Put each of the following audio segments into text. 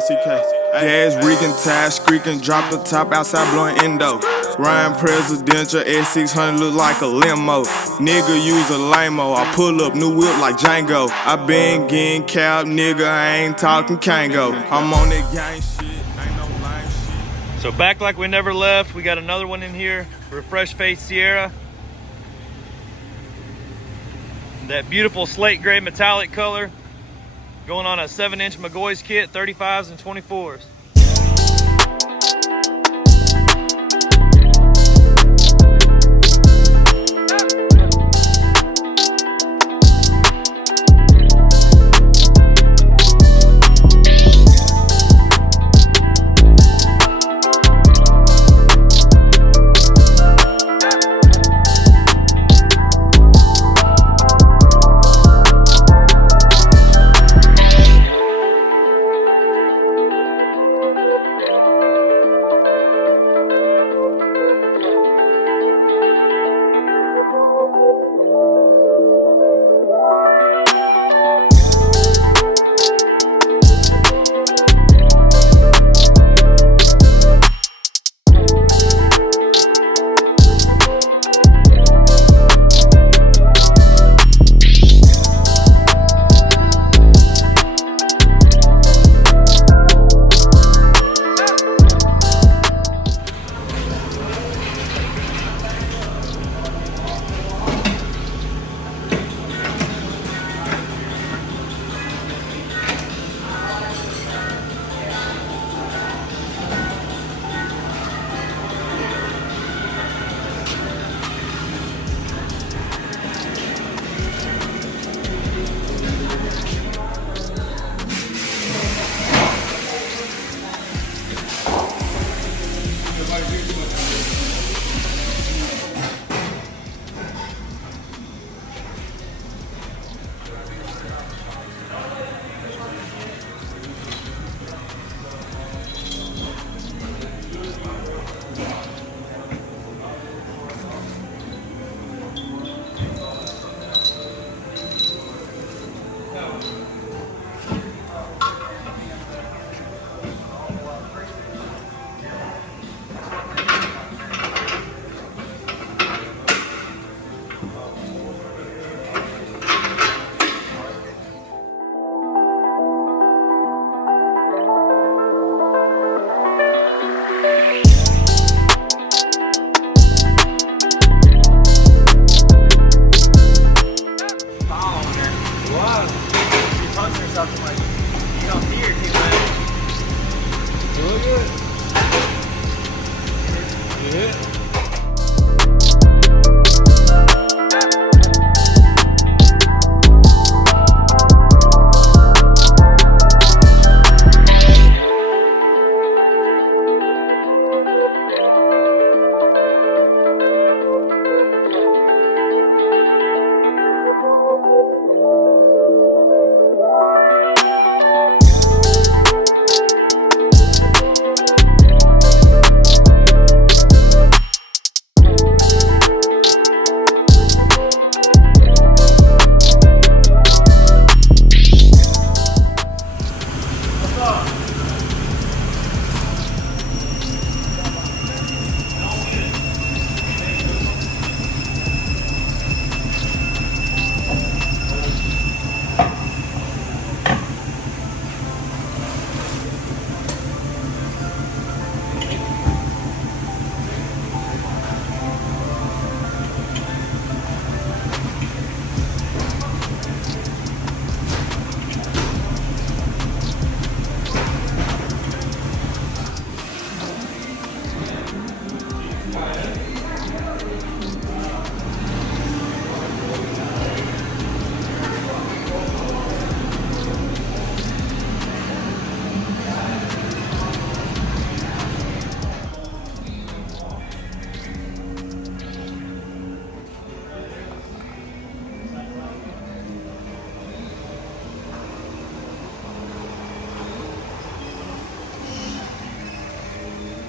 CK. Gas reeking, tires squeaking, drop the top outside blowing endo. Ryan Presidential S600 look like a limo. Nigga use a limo. I pull up new whip like Django. I been getting cab, nigga. I ain't talking Kango. I'm on that gang shit. Ain't no lame shit. So back like we never left, we got another one in here. Refresh face Sierra. That beautiful slate gray metallic color. Going on a 7-inch McGaughys kit, 35s and 24s.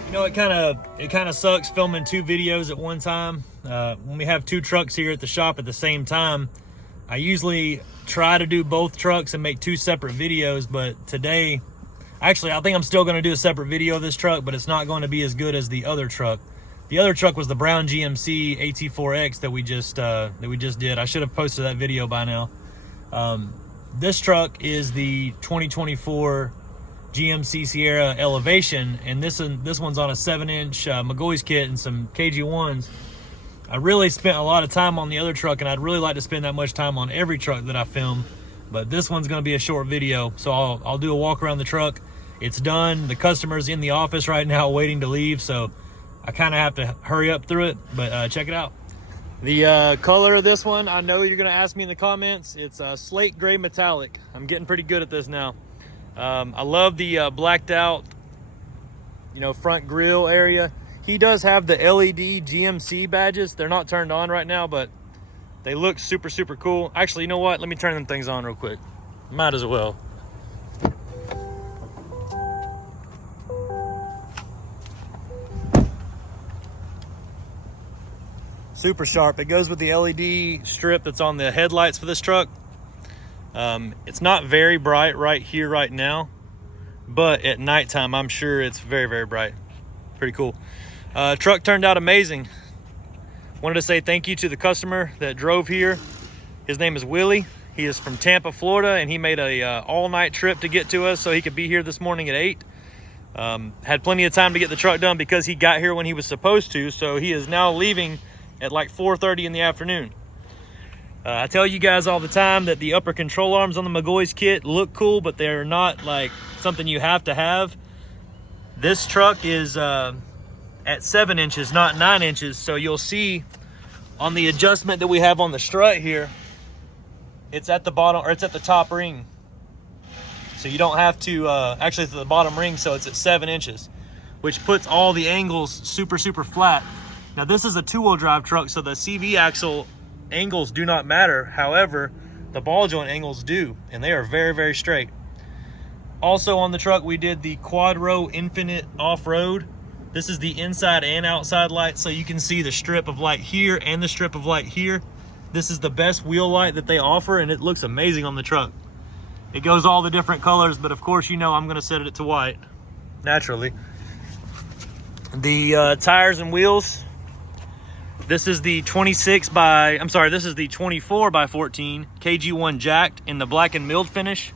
You know, it kind of sucks filming two videos at one time. When we have two trucks here at the shop at the same time, I usually try to do both trucks and make two separate videos, but today Actually, I think I'm still going to do a separate video of this truck, but it's not going to be as good as the other truck. The other truck was the brown GMC AT4X that we just did. I should have posted that video by now. This truck is the 2024 GMC Sierra Elevation, and this one's on a 7-inch McGaughys kit and some KG1s. I really spent a lot of time on the other truck, and I'd really like to spend that much time on every truck that I film, but this one's going to be a short video, so I'll do a walk around the truck. It's done. The customer's in the office right now waiting to leave, so I kind of have to hurry up through it, but check it out. The color of this one, I know you're going to ask me in the comments. It's slate gray metallic. I'm getting pretty good at this now. I love the blacked out, front grille area. He does have the LED GMC badges. They're not turned on right now, but they look super, super cool. Actually, you know what? Let me turn them things on real quick. Might as well. Super sharp. It goes with the LED strip that's on the headlights for this truck. It's not very bright right here right now, but at nighttime I'm sure it's very, very bright. Pretty cool. Truck turned out amazing. Wanted to say thank you to the customer that drove here. His name is Willie. He is from Tampa, Florida, and he made a all-night trip to get to us so he could be here this morning at 8. Had plenty of time to get the truck done because he got here when he was supposed to, so he is now leaving at like 4:30 in the afternoon. I tell you guys all the time that the upper control arms on the McGaughys kit look cool, but they're not like something you have to have. This truck is at 7 inches, not 9 inches. So you'll see on the adjustment that we have on the strut here, it's at the bottom, or it's at the top ring. So you don't have to, actually it's at the bottom ring, so it's at 7 inches, which puts all the angles super, super flat. Now this is a 2-wheel drive truck, so the CV axle angles do not matter. However, the ball joint angles do, and they are very, very straight. Also on the truck, we did the quad row infinite off-road. This is the inside and outside light, so you can see the strip of light here and the strip of light here. This is the best wheel light that they offer, and it looks amazing on the truck. It goes all the different colors, but of course, you know I'm gonna set it to white, naturally. The tires and wheels. This is the 24 by 14 KG1 Jacked in the black and milled finish.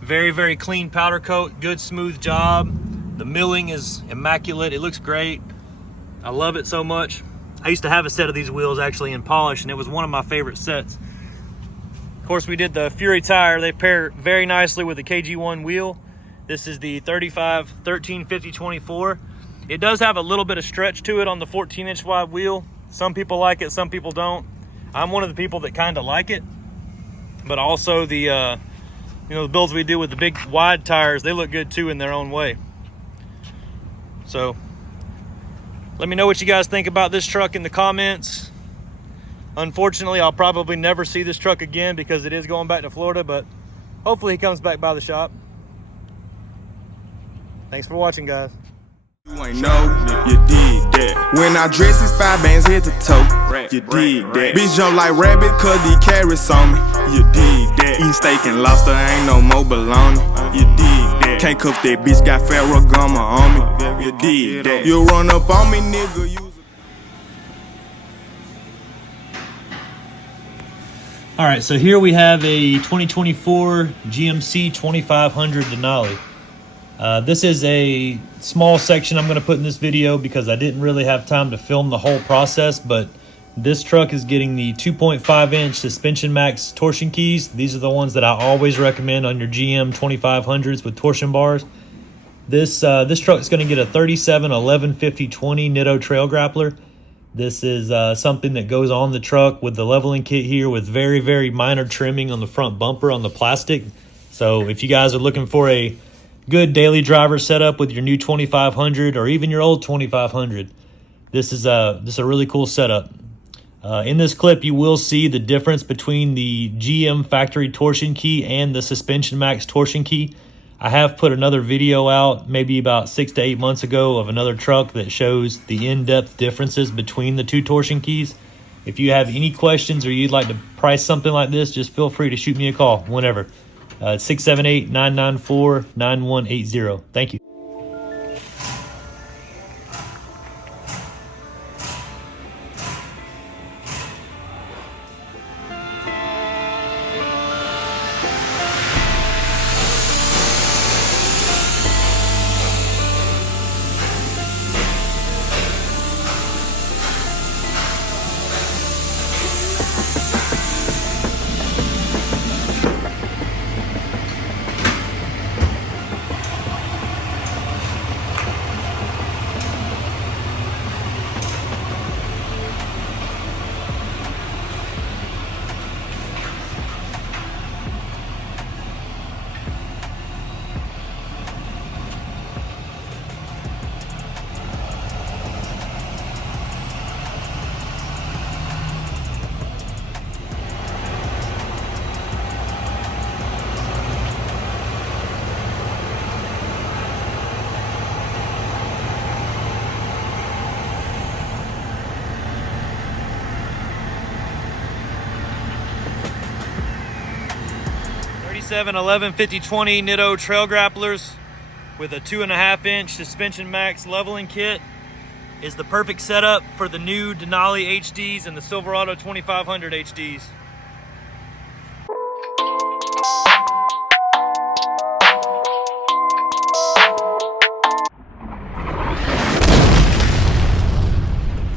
Very, very clean powder coat, good smooth job. The milling is immaculate. It looks great. I love it so much. I used to have a set of these wheels actually in polish, and it was one of my favorite sets. Of course, we did the Fury tire. They pair very nicely with the KG1 wheel. This is the 35 13 50 24. It does have a little bit of stretch to it on the 14-inch wide wheel. Some people like it, some people don't. I'm one of the people that kind of like it, but also the the builds we do with the big wide tires, they look good too in their own way. So let me know what you guys think about this truck in the comments. Unfortunately, I'll probably never see this truck again because it is going back to Florida, but hopefully he comes back by the shop. Thanks for watching, guys. You ain't know, you dig that. When I dress, it's 5 bands head to toe. You dig that. Bitch jump like rabbit, cause he carrots on me. You dig that. Eat steak and lobster, ain't no more bologna. You dig that. Can't cuff that bitch, got Ferragamo on me. You dig that. You run up on me, nigga. All right, so here we have a 2024 GMC 2500 Denali. This is a small section I'm going to put in this video because I didn't really have time to film the whole process, but this truck is getting the 2.5-inch Suspension Max torsion keys. These are the ones that I always recommend on your GM 2500s with torsion bars. This truck is going to get a 37 11 50 20 Nitto Trail Grappler. This is something that goes on the truck with the leveling kit here with very, very minor trimming on the front bumper on the plastic. So if you guys are looking for a good daily driver setup with your new 2500 or even your old 2500, this is a really cool setup. In this clip, you will see the difference between the GM factory torsion key and the Suspension Max torsion key. I have put another video out maybe about 6 to 8 months ago of another truck that shows the in-depth differences between the two torsion keys. If you have any questions or you'd like to price something like this, just feel free to shoot me a call whenever. 678-994-9180. Thank you. '37 11 50/20 Nitto trail grapplers with a 2.5-inch suspension max leveling kit is the perfect setup for the new Denali HDs and the Silverado 2500 HDs.